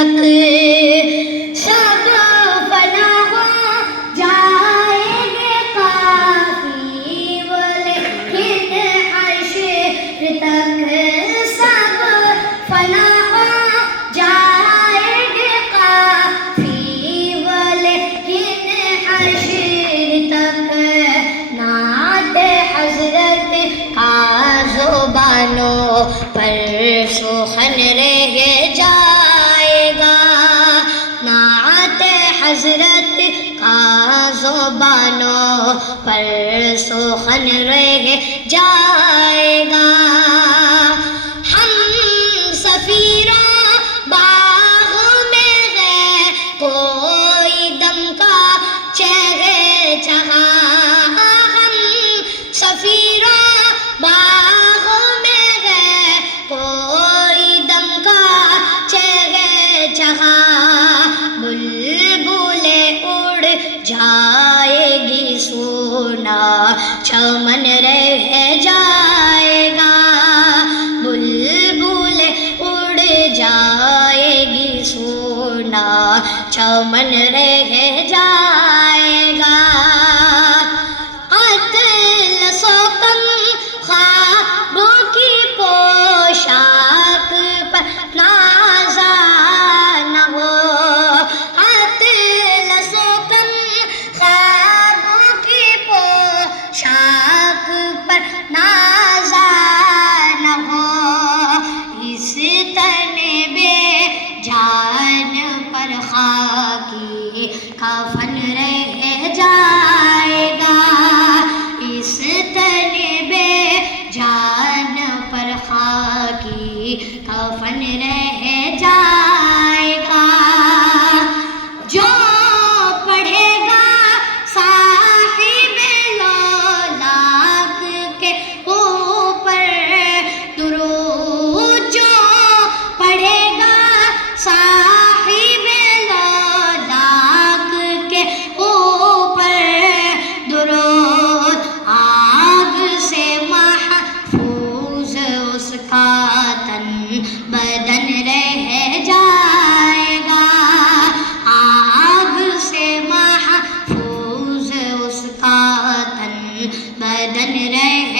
تک سب فنا ہو جائیں گے کافی وہ، لیکن حشر تک سب فنا ہو جائیں گے کافی وہ، لیکن حشر تک نعت حضرت کا زبانوں پر سخن رہ جائے گا، نعت حضرت کا زبانوں پر سخن رہ جائے گا۔ ہم سفیروں باغ میں گئے کوئی دم کا چہرے چہا، ہم سفیروں باغ میں گئے کوئی دم کا چہرے چہا، بلبلیں اڑ جائے گی سونا چمن رہ جائے گا، بلبلیں اڑ جائے گی سونا چمن رہ جائے گا۔ قتل سوکم خوابوں کی پوشاک پر نازا نہ ہو، قتل سوکم خوابوں کی پوشاک پر نازا نہ ہو، اس تن بے جان پر خاکی کفن رہ جائے گا، اس تن بے جان پر خاکی کفن رہ جائے گا۔ جو پڑھے گا صاحب لولاک کے اوپر درود، جو پڑھے گا صاحب لولاک کے اوپر درود، آگ سے محفوظ اس کا تن بدن رہ جائے گا، آگ سے محفوظ اس کا تن بدن رہ